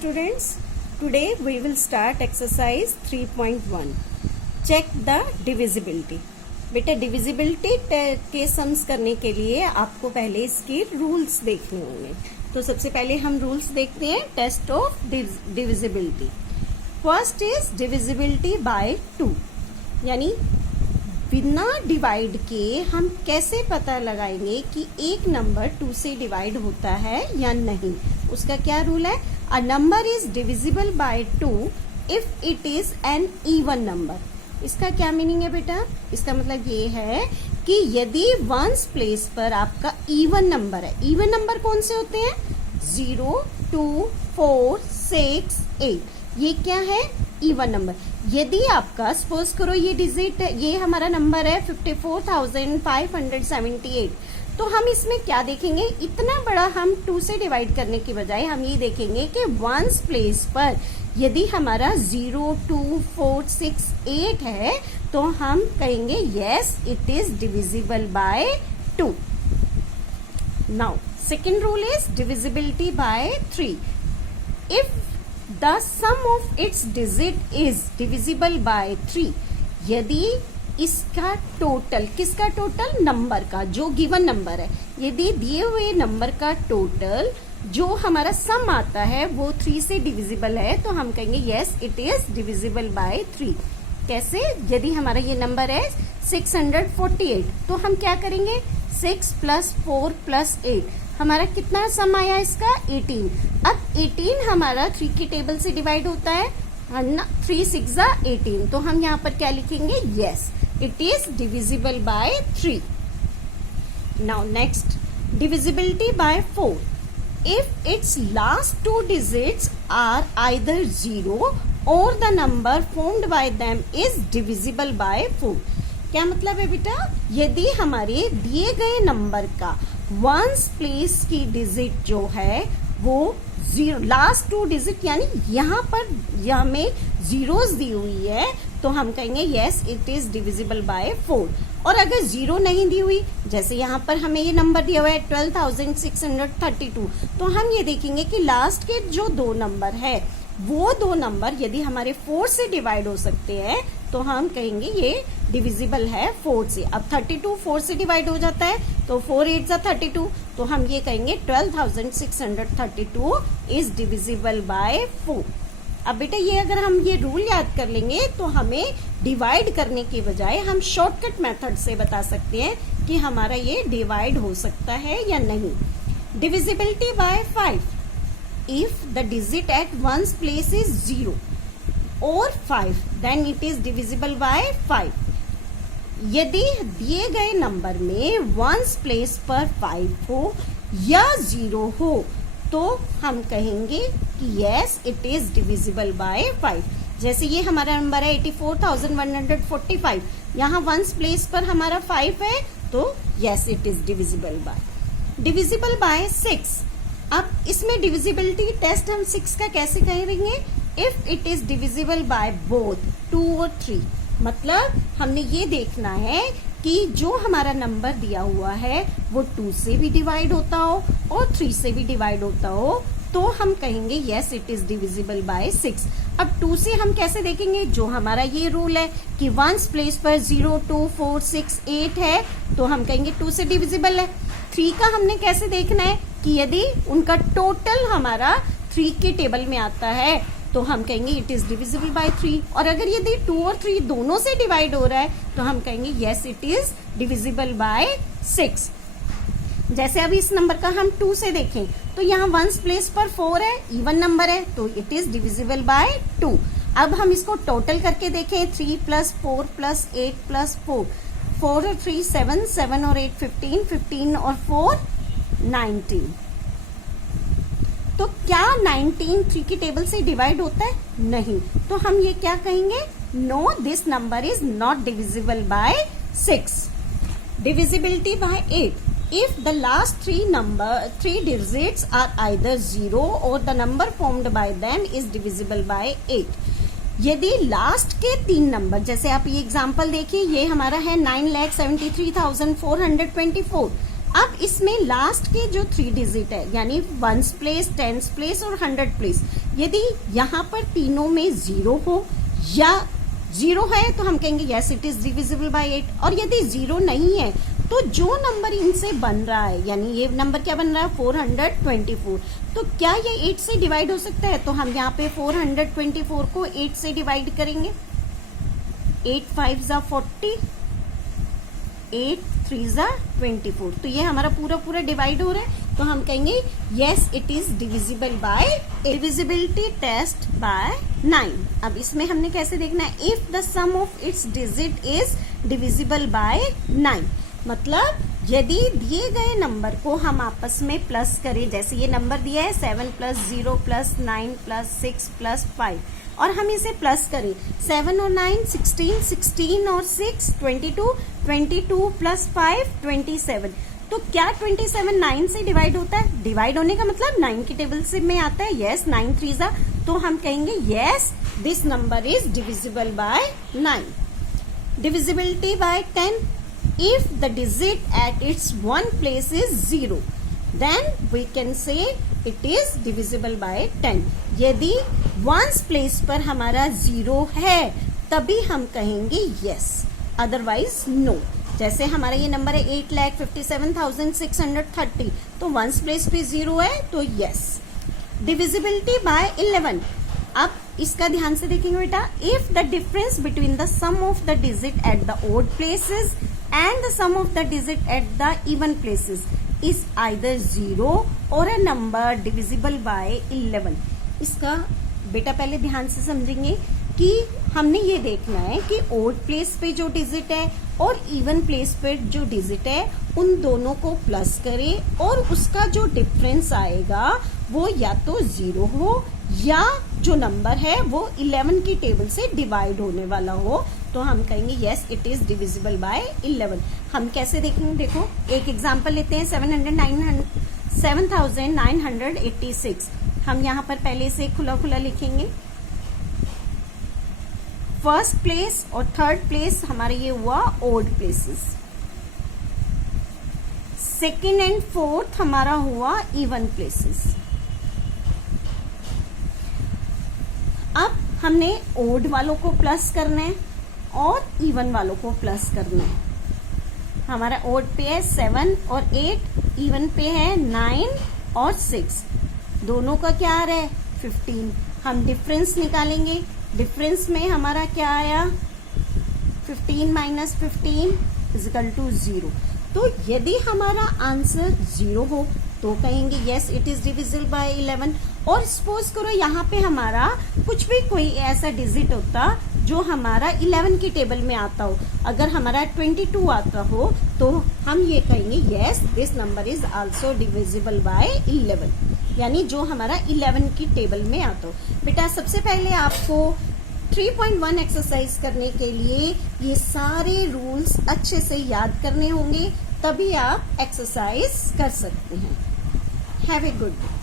Students, today we will start exercise 3.1. Check the divisibility. बेटा divisibility के sums करने के लिए आपको पहले इसके रूल्स देखने होंगे। तो सबसे पहले हम रूल्स देखते हैं test of divisibility. First is divisibility by 2, यानी बिना डिवाइड के हम कैसे पता लगाएंगे कि एक नंबर 2 से डिवाइड होता है या नहीं। उसका क्या रूल है? A number is divisible bye 2 if it is an even number. इसका क्या मीनिंग है बेटा? इसका मतलब ये है कि यदि वंस प्लेस पर आपका इवन नंबर है। इवन नंबर कौन से होते हैं? 0, 2, 4, 6, 8। ये क्या है? Even number. यदि आपका सपोज करो ये डिजिट, ये हमारा नंबर है 54,578, तो हम इसमें क्या देखेंगे? इतना बड़ा हम 2 से डिवाइड करने की बजाय हम ये देखेंगे कि वंस प्लेस पर यदि हमारा 0, 2, 4, 6, 8 है तो हम कहेंगे yes it is divisible bye 2। Now second rule is divisibility bye 3। If the sum of its digit is divisible by 3, यदि इसका टोटल, किसका टोटल? नंबर का, जो गिवन नंबर है। यदि दिए हुए नंबर का टोटल जो हमारा सम आता है वो 3 से डिविजिबल है तो हम कहेंगे yes it is divisible by 3। कैसे? यदि हमारा ये नंबर है 648 तो हम क्या करेंगे? 6 + 4 + 8, हमारा कितना सम आया इसका? 18। अब 18 हमारा 3 की टेबल से डिवाइड होता है ना, 3 × 6 = 18, तो हम यहाँ पर क्या लिखेंगे? Yes it is divisible by 3। Now next divisibility by 4। If it's last 2 digits are either 0 or the number formed by them is divisible by 4। क्या मतलब है बेटा? यदि हमारे दिए गए नंबर का वंस प्लेस की डिजिट जो है वो 0, लास्ट 2 डिजिट, यानी यहाँ पर हमें जीरोस दी हुई है तो हम कहेंगे yes it is divisible by 4। और अगर 0 नहीं दी हुई, जैसे यहाँ पर हमें ये नंबर दिया हुआ है 12,632, तो हम ये देखेंगे कि लास्ट के जो 2 नंबर है वो 2 नंबर यदि हमारे 4 से डिवाइड हो सकते हैं तो हम कहेंगे ये डिविजिबल है 4 से। अब 32 4 से डिवाइड हो जाता है तो 4 × 8 = 32, तो हम ये कहेंगे 12,632 इज डिविजिबल बाय 4। अब बेटा ये अगर हम ये रूल याद कर लेंगे तो हमें डिवाइड करने के बजाय हम शॉर्टकट मेथड से बता सकते हैं कि हमारा ये डिवाइड हो सकता है या नहीं। Divisibility by 5। If the digit at ones place is 0 or 5 then it is divisible by 5। यदि दिए गए नंबर में वंस प्लेस पर 5 हो या 0 हो तो हम कहेंगे कि yes it is divisible by 5। जैसे ये हमारा नंबर है 84,145, यहाँ वंस प्लेस पर हमारा 5 है तो yes it is divisible by 6। अब इसमें डिविजिबिलिटी टेस्ट हम 6 का कैसे करेंगे? If it is divisible by both 2 और 3, मतलब हमने ये देखना है कि जो हमारा नंबर दिया हुआ है वो 2 से भी डिवाइड होता हो और 3 से भी डिवाइड होता हो तो हम कहेंगे yes it is divisible by 6। अब 2 से हम कैसे देखेंगे? जो हमारा ये रूल है कि वंस प्लेस पर 0, 2, 4, 6, 8 है तो हम कहेंगे 2 से डिविजिबल है। 3 का हमने कैसे देखना है कि यदि उनका टोटल हमारा 3 के टेबल में आता है तो हम कहेंगे इट इज डिविजिबल बाय 3। और अगर यदि 2 और 3 दोनों से डिवाइड हो रहा है तो हम कहेंगे yes it is divisible by 6। जैसे अभी इस नंबर का हम 2 से देखें तो यहाँ वंस प्लेस पर 4 है, इवन नंबर है तो इट इज डिविजिबल बाय 2। अब हम इसको टोटल करके देखें 3 + 4 + 8 + 4, 4 और 3 7, 7 और 8 15, 15 और 4 19। तो क्या 19 3 की टेबल से डिवाइड होता है? नहीं। तो हम ये क्या कहेंगे? No this number is not divisible by 6। Divisibility by 8। If the last 3 digits are either 0 or the number formed by them is divisible by 8। यदि लास्ट के 3 नंबर, जैसे आप ये एग्जांपल देखिए, ये हमारा है 9,73,424, अब इसमें लास्ट के जो 3 डिजिट है यानी 1s प्लेस, 10s प्लेस और 100 प्लेस, यदि यहाँ पर तीनों में 0 हो या 0 है तो हम कहेंगे yes it is divisible by 8, और यदि 0 नहीं है तो जो नंबर इनसे बन रहा है, यानी ये नंबर क्या बन रहा है 424, तो क्या ये 8 से डिवाइड हो सकता है? तो हम यहाँ पे 424 को 8 से डिवाइड करेंगे। 8 5 जा 40, 8 3 जा 24, तो ये हमारा पूरा डिवाइड हो रहा है, तो हम कहेंगे yes it is divisible by, divisibility test by 9। अब इसमें हमने कैसे देखना है, if the sum of its digit is divisible by 9, मतलब यदि दिए गए नंबर को हम आपस में प्लस करें, जैसे ये नंबर दिया है 7 + 0 + 9 + 6 + 5, और हम इसे प्लस करें 7 और 9 16, 16 और 6 22, 22 + 5 27, तो क्या 27 9 से डिवाइड होता है? डिवाइड होने का मतलब 9 की टेबल से में आता है, यस 9 3 जा, तो हम कहेंगे yes this number is divisible by 9। Divisibility bye 10, if the digit at its one place is 0, then we can say it is divisible by 10। यदि ones place पर हमारा 0 है तभी हम कहेंगे yes, otherwise no। जैसे हमारा ये नंबर है 8,57,630, तो ones place पे 0 है तो yes। डिविजिबिलिटी बाय 11, अब इसका ध्यान से देखेंगे बेटा, if the difference between the sum of the digit at the odd places and the sum of the digit at the even places is either 0 or a number divisible by 11। इसका बेटा पहले ध्यान से समझेंगे कि हमने ये देखना है कि ओड प्लेस पे जो डिजिट है और इवन प्लेस पे जो डिजिट है उन दोनों को प्लस करें और उसका जो डिफरेंस आएगा वो या तो 0 हो या जो नंबर है वो 11 की टेबल से डिवाइड होने वाला हो, तो हम कहेंगे yes it is divisible bye 11। हम कैसे देखेंगे, देखो एक एग्जांपल लेते हैं 7,986। हम यहाँ पर पहले से खुला खुला लिखेंगे, फर्स्ट प्लेस और थर्ड प्लेस हमारे ये हुआ odd places, second and fourth हमारा हुआ इवन प्लेसेस। अब हमने ओड वालों को प्लस करना है और इवन वालों को प्लस करना है। हमारा ओड पे है 7 और 8, इवन पे है 9 और 6, दोनों का क्या आ रहा है 15। हम डिफरेंस निकालेंगे, डिफरेंस में हमारा क्या आया 15 - 15 = 0। तो यदि हमारा आंसर 0 हो तो कहेंगे yes it is divisible bye 11। और सपोज करो यहाँ पे हमारा कुछ भी कोई ऐसा डिजिट होता जो हमारा 11 की टेबल में आता हो, अगर हमारा 22 आता हो तो हम ये कहेंगे yes this number is also divisible by 11, यानी जो हमारा 11 की टेबल में आता हो। बेटा सबसे पहले आपको 3.1 एक्सरसाइज करने के लिए ये सारे रूल्स अच्छे से याद करने होंगे, तभी आप एक्सरसाइज कर सकते हैं। Have a good day.